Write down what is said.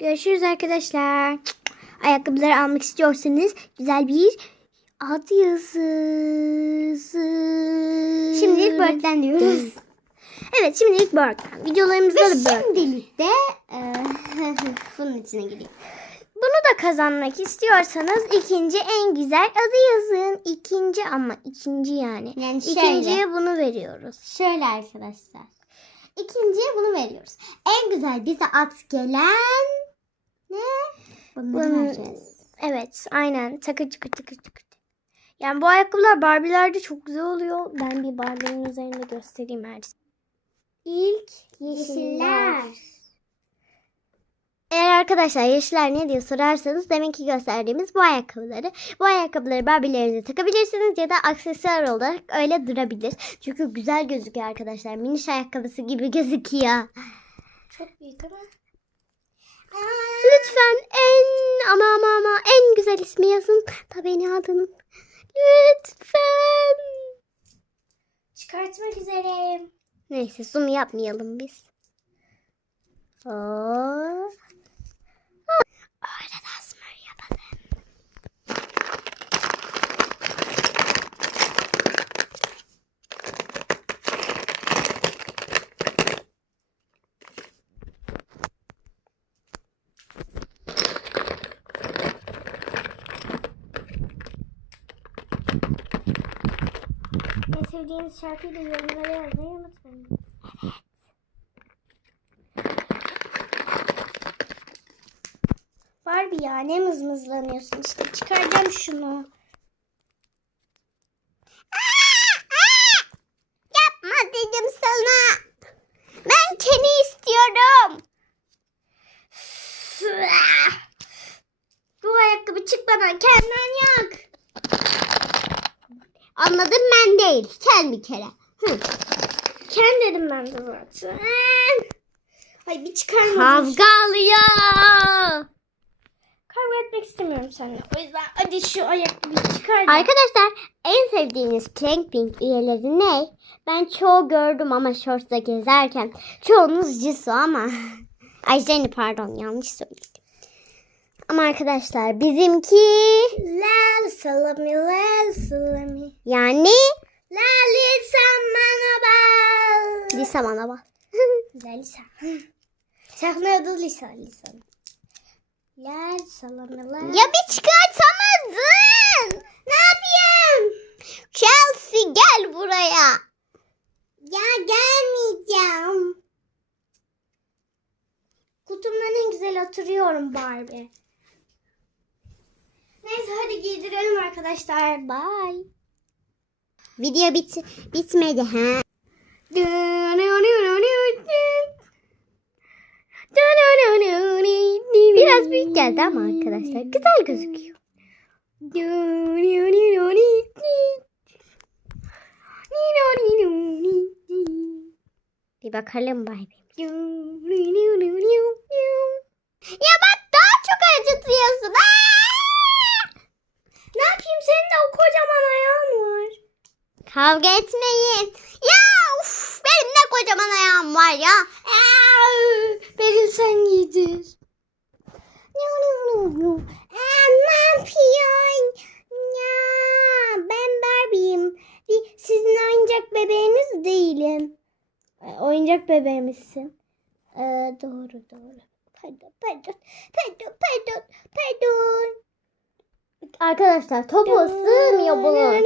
Görüşürüz arkadaşlar. Ayakkabıları almak istiyorsanız güzel bir ad yazısı. Şimdilik Bird'den diyoruz. Evet şimdilik Bird'den. Videolarımızda da Ve Bird. şimdilik de e, bunun içine gireyim. Bunu da kazanmak istiyorsanız ikinci en güzel adı yazın. İkinci ama ikinci yani. Yani şöyle. İkinciye bunu veriyoruz. Şöyle arkadaşlar. İkinciye bunu veriyoruz. En güzel bize at gelen? Bunları Bunu- vereceğiz. Evet aynen takır tıkır tıkır tıkır. Yani bu ayakkabılar Barbie'lerde çok güzel oluyor. Ben bir Barbie'nin üzerinde göstereyim her şeyi. İlk yeşiller. Eğer arkadaşlar yeşiller ne diye sorarsanız demek ki gösterdiğimiz bu ayakkabıları. Bu ayakkabıları Barbie'lerinize takabilirsiniz ya da aksesuar olarak öyle durabilir. Çünkü güzel gözüküyor arkadaşlar. Miniş ayakkabısı gibi gözüküyor. Çok büyük ama. Lütfen en ama ama ama en güzel ismi yazın. Da beni adın. Lütfen. Çıkartmak üzereyim. Neyse zoom yapmayalım biz. Oo. Sevdiğiniz şarkıyı da yorumlara yazmayı unutmayın. Barbie ya ne mızmızlanıyorsun işte çıkaracağım şunu. Yapma dedim sana. Ben Ken'i istiyorum. Bu ayakkabı çık bana kendin yak. Anladım ben değil. Kel bir kere. Hı. Ken dedim ben de zaten. Ay bir çıkarma. Kavga alıyor. Kavga etmek istemiyorum seninle. O yüzden hadi şu ayakkabıyı çıkar. da. Arkadaşlar en sevdiğiniz Blackpink üyeleri ne? Ben çoğu gördüm ama shorts'ta gezerken. Çoğunuz Jisoo ama. Ay Jennie pardon yanlış söyledim. Ama arkadaşlar bizimki Lal salami lal salami. yani Lali sen bana bak. Lisa bana bak. Lisa. Sahne adı Lisa. Lisa. Lal salami lal. Ya bir çıkartamadın. Ne yapayım? Chelsea gel buraya. Ya gelmeyeceğim. Kutumdan en güzel oturuyorum Barbie. Neyse hadi giydirelim arkadaşlar. Bye. Video bit bitmedi ha. Biraz büyük geldi ama arkadaşlar güzel gözüküyor. Bir bakalım Barbie. Ya bak daha çok acıtıyorsun. Aa! Ne yapayım senin de o kocaman ayağın var. Kavga etmeyin. Ya uf, benim ne kocaman ayağım var ya. Beril sen giydir. Aa, ne yapıyorsun? Ya ben Barbie'yim. Sizin oyuncak bebeğiniz değilim. Oyuncak bebeğimizsin. Ee, doğru doğru. Pardon pardon pardon pardon pardon. Arkadaşlar topu sığmıyor bunun.